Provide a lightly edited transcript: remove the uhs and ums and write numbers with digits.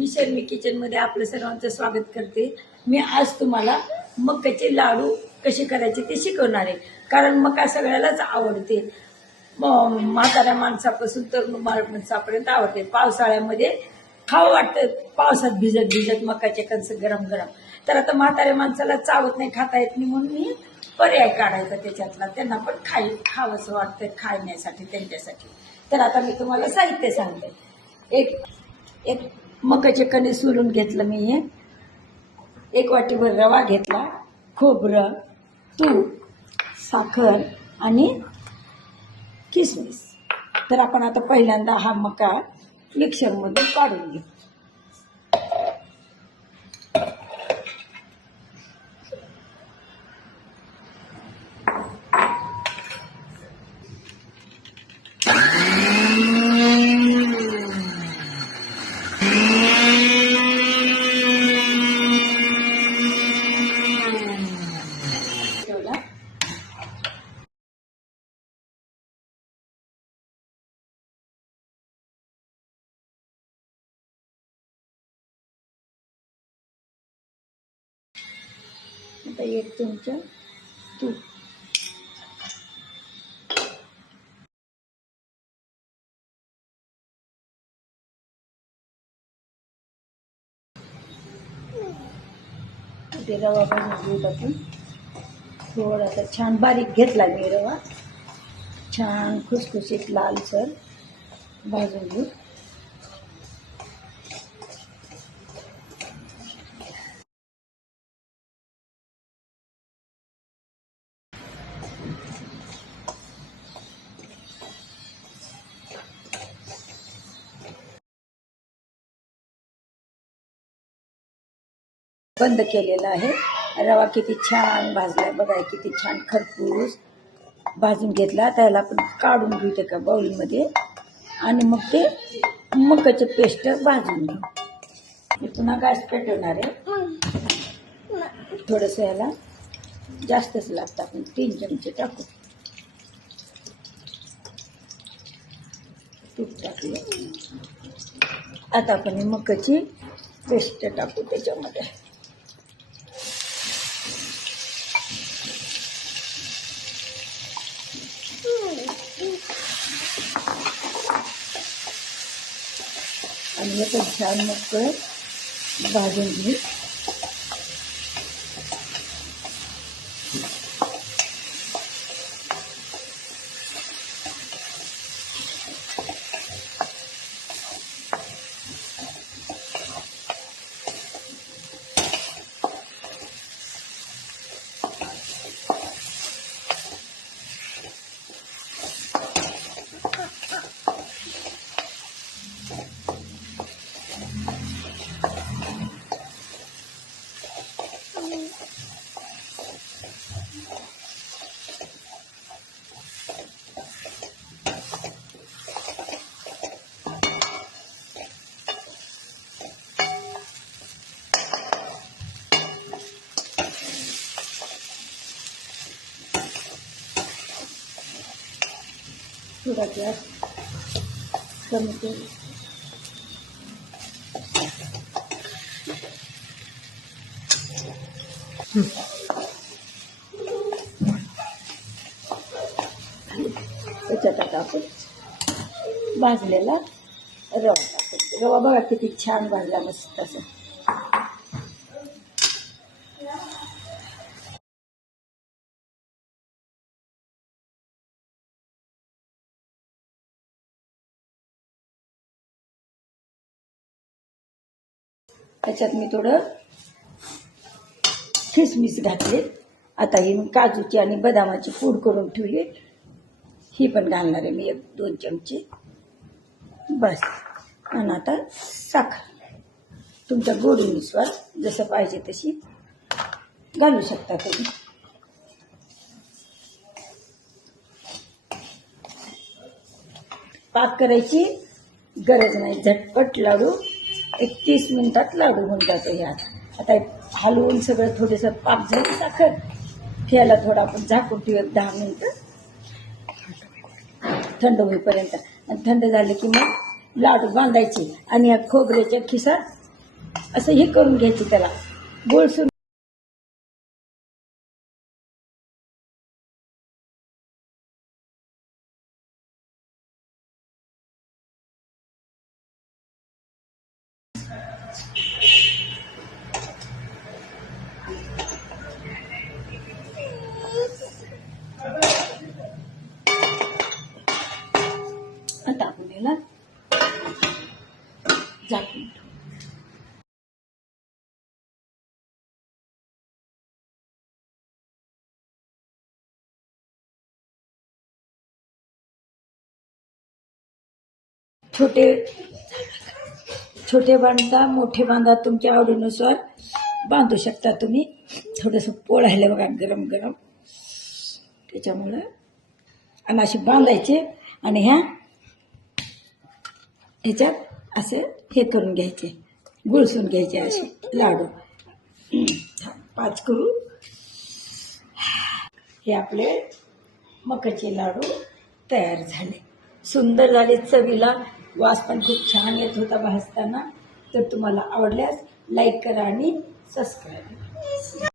मी शर्मी किचनमध्ये आपलं सर्वांचं स्वागत करते. मी आज तुम्हाला मक्याचे लाडू कसे करायचे ते शिकवणार आहे. कारण मका सगळ्यालाच आवडते, म्हाताऱ्या माणसापासून तरुण माणसापर्यंत आवडते. पावसाळ्यामध्ये खावं वाटतं, पावसात भिजत भिजत मकाचे कणस गरम गरम. तर आता म्हाताऱ्या माणसाला चावत नाही, खाता येत नाही, म्हणून मी पर्याय काढायचा त्याच्यातला. त्यांना पण खावंसं वाटतं खाण्यासाठी, त्यांच्यासाठी. तर आता मी तुम्हाला साहित्य सांगते. एक मकाचे कणीस सोलून घेतलं मी. हे 1 वाटीभर रवा घेतला, खोबरं, तूप, साखर आणि किसमिस. तर आपण आता पहिल्यांदा हा मका मिक्सरमध्ये काढून घेऊ. आता 1 चमचा तूप, ते रवा भाजून घेऊ आपण. थोडासा छान बारीक घेतला मी रवा, छान खुसखुशीत लालसर भाजून घेऊ. बंद केलेला आहे. रवा किती छान भाजला बघा, किती छान खरपूस भाजून घेतला. त्याला आपण काढून घेऊ त्या बाउलमध्ये आणि मग ते मकाचं पेस्ट भाजून घेऊ. मी पुन्हा गॅस पेटवणार आहे. थोडंसं याला जास्तच लागतं, आपण 3 चमचे टाकू. तूप टाकलं. आता आपण मकाची पेस्ट टाकू त्याच्यामध्ये. आणि याचं छान मग भाजून घेऊ. थोडा गॅस कमी करू. त्याच्यात आता आपण भाजलेला रवा टाकतो. रवा बघा किती छान भाजला, मस्त असं. त्याच्यात मी थोडं किसमिस घातले. आता ही मी काजूची आणि बदामाची पूड करून ठेवली, ही पण घालणार आहे मी 1-2 चमचे बस. आणि आता साखर तुमच्या गोडीनुसार जसं पाहिजे तशी घालू शकता तुम्ही. पाक करायची गरज नाही, झटपट लाडू 30 मिनिटात लाडू होऊन जातो. ह्यात आता हलवून सगळं थोडंसं पाक झाली साखर, ह्याला थोडं आपण झाकून ठेवू 10 मिनिटं थंड होईपर्यंत. आणि थंड झाले की मग लाडू बांधायचे आणि या खोबऱ्याच्या खिसा असं हे करून घ्यायचं त्याला गोळसून. आता आपण याला झाकून ठेवू. छोटे बांधा, मोठे बांधा, तुमच्या आवडीनुसार बांधू शकता तुम्ही. थोडंसं पोळायला बघा गरम गरम, त्याच्यामुळं. आणि असे बांधायचे आणि ह्याच्यात असे हे करून घ्यायचे, गुळसून घ्यायचे असे लाडू. 5 करू. हे आपले मकाचे लाडू तयार झाले. सुंदर झाले, चवीला वास पण खूप छान येत होता भाजताना. तर तुम्हाला आवडल्यास लाईक करा आणि सबस्क्राईब करा.